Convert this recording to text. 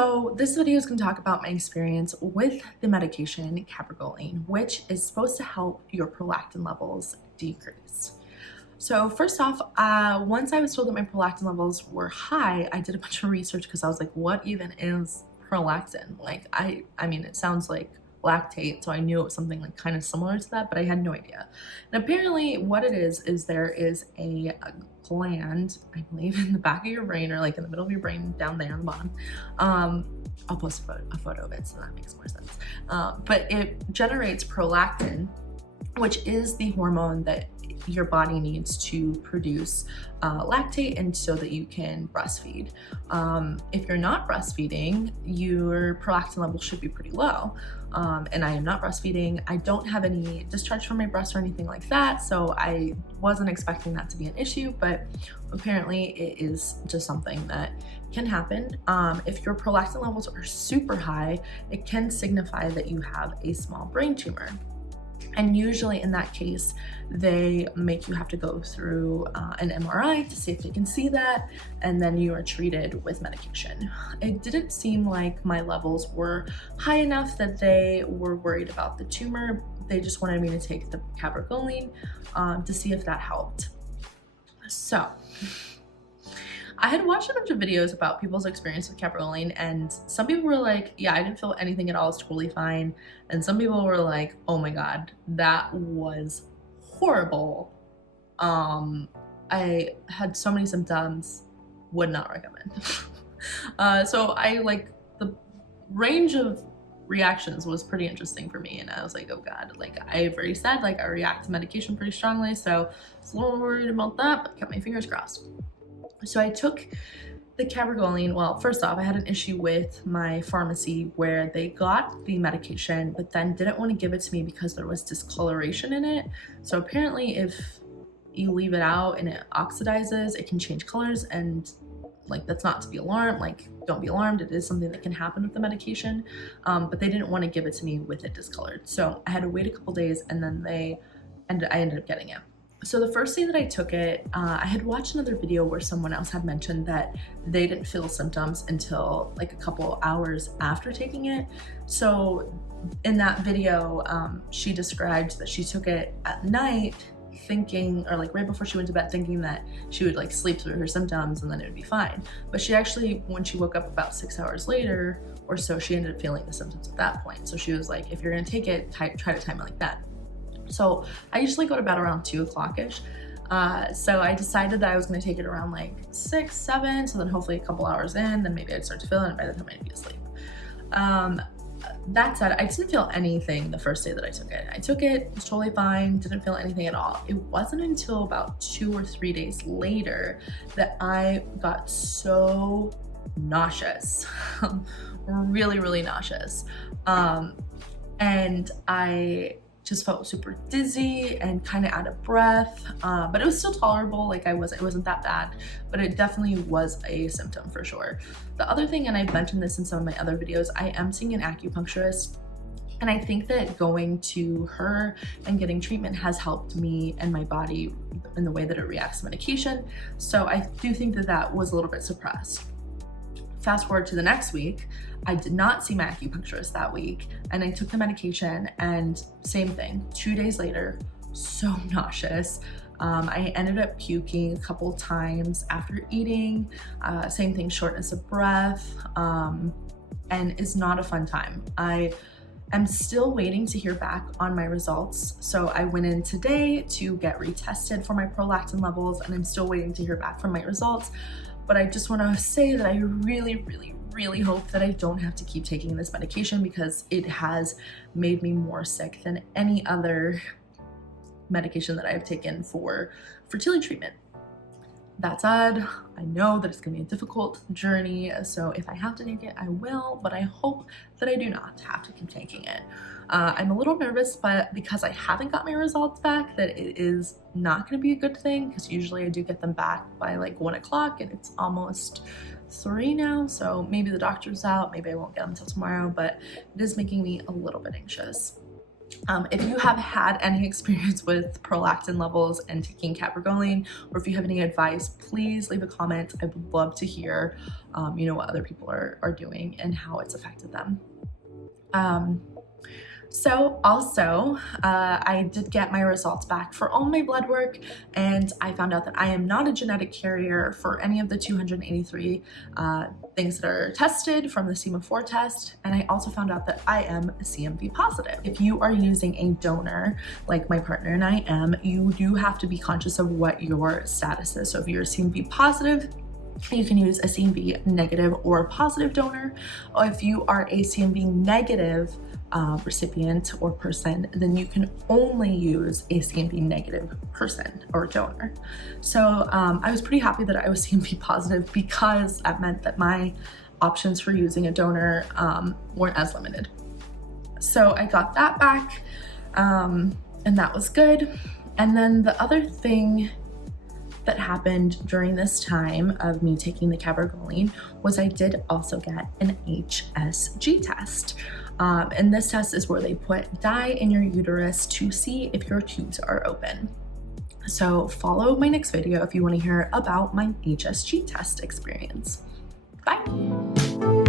So this video is going to talk about my experience with the medication Cabergoline, which is supposed to help your prolactin levels decrease. So first off, once I was told that my prolactin levels were high, I did a bunch of research because I was like, what even is prolactin? Like, I mean, it sounds like lactate, so I knew it was something like kind of similar to that, but I had no idea. And apparently what it is there is a gland, I believe, in the back of your brain, or like in the middle of your brain down there on the bottom. I'll post a photo of it so that makes more sense. But it generates prolactin, which is the hormone that your body needs to produce lactate and so that you can breastfeed. If you're not breastfeeding, your prolactin level should be pretty low. And I am not breastfeeding. I don't have any discharge from my breast or anything like that, so I wasn't expecting that to be an issue, but apparently it is just something that can happen. If your prolactin levels are super high, it can signify that you have a small brain tumor. And usually in that case, they make you have to go through an MRI to see if they can see that, and then you are treated with medication. It didn't seem like my levels were high enough that they were worried about the tumor. They just wanted me to take the Cabergoline to see if that helped. So I had watched a bunch of videos about people's experience with Cabergoline, and some people were like, yeah, I didn't feel anything at all, it's totally fine. And some people were like, oh my God, that was horrible. I had so many symptoms, would not recommend. So the range of reactions was pretty interesting for me, and I was like, oh God, like I've already said, like I react to medication pretty strongly, so I was a little worried about that, but kept my fingers crossed. So I took the Cabergoline. Well, first off, I had an issue with my pharmacy where they got the medication, but then didn't want to give it to me because there was discoloration in it. So apparently if you leave it out and it oxidizes, it can change colors, and like that's not to be alarmed. Like, don't be alarmed. It is something that can happen with the medication, but they didn't want to give it to me with it discolored. So I had to wait a couple days, and then I ended up getting it. So the first day that I took it, I had watched another video where someone else had mentioned that they didn't feel symptoms until like a couple hours after taking it. So in that video, she described that she took it at night thinking, or like right before she went to bed, thinking that she would like sleep through her symptoms and then it would be fine. But she actually, when she woke up about 6 hours later or so, she ended up feeling the symptoms at that point. So she was like, if you're gonna take it, try to time it like that. So I usually go to bed around 2 o'clock-ish. So I decided that I was gonna take it around like 6, 7, so then hopefully a couple hours in, then maybe I'd start to feel it, and by the time I'd be asleep. That said, I didn't feel anything the first day that I took it. I took it, it was totally fine, didn't feel anything at all. It wasn't until about 2 or 3 days later that I got so nauseous, really, really nauseous. And I just felt super dizzy and kind of out of breath, but it was still tolerable. Like it wasn't that bad, but it definitely was a symptom for sure. The other thing, and I've mentioned this in some of my other videos, I am seeing an acupuncturist, and I think that going to her and getting treatment has helped me and my body in the way that it reacts to medication. So I do think that that was a little bit suppressed. Fast forward to the next week, I did not see my acupuncturist that week, and I took the medication, and same thing, 2 days later, so nauseous. I ended up puking a couple times after eating, same thing, shortness of breath, and it's not a fun time. I am still waiting to hear back on my results. So I went in today to get retested for my prolactin levels, and I'm still waiting to hear back from my results. But I just want to say that I really, really, really hope that I don't have to keep taking this medication, because it has made me more sick than any other medication that I've taken for fertility treatment. That said, I know that it's gonna be a difficult journey, so if I have to take it, I will, but I hope that I do not have to keep taking it. I'm a little nervous, but because I haven't got my results back, that it is not gonna be a good thing, because usually I do get them back by like 1 o'clock, and it's almost 3 now, so maybe the doctor's out, maybe I won't get them until tomorrow, but it is making me a little bit anxious. If you have had any experience with prolactin levels and taking Cabergoline, or if you have any advice, please leave a comment. I would love to hear, what other people are doing and how it's affected them. So also, I did get my results back for all my blood work, and I found out that I am not a genetic carrier for any of the 283 things that are tested from the SEMA4 test, and I also found out that I am CMV positive. If you are using a donor, like my partner and I am, you do have to be conscious of what your status is. So if you're CMV positive, you can use a CMV negative or positive donor. Or if you are a CMV negative recipient or person, then you can only use a CMV negative person or donor. So I was pretty happy that I was CMV positive, because that meant that my options for using a donor weren't as limited. So I got that back, and that was good. And then the other thing that happened during this time of me taking the Cabergoline was I did also get an HSG test. And this test is where they put dye in your uterus to see if your tubes are open. So follow my next video if you want to hear about my HSG test experience. Bye.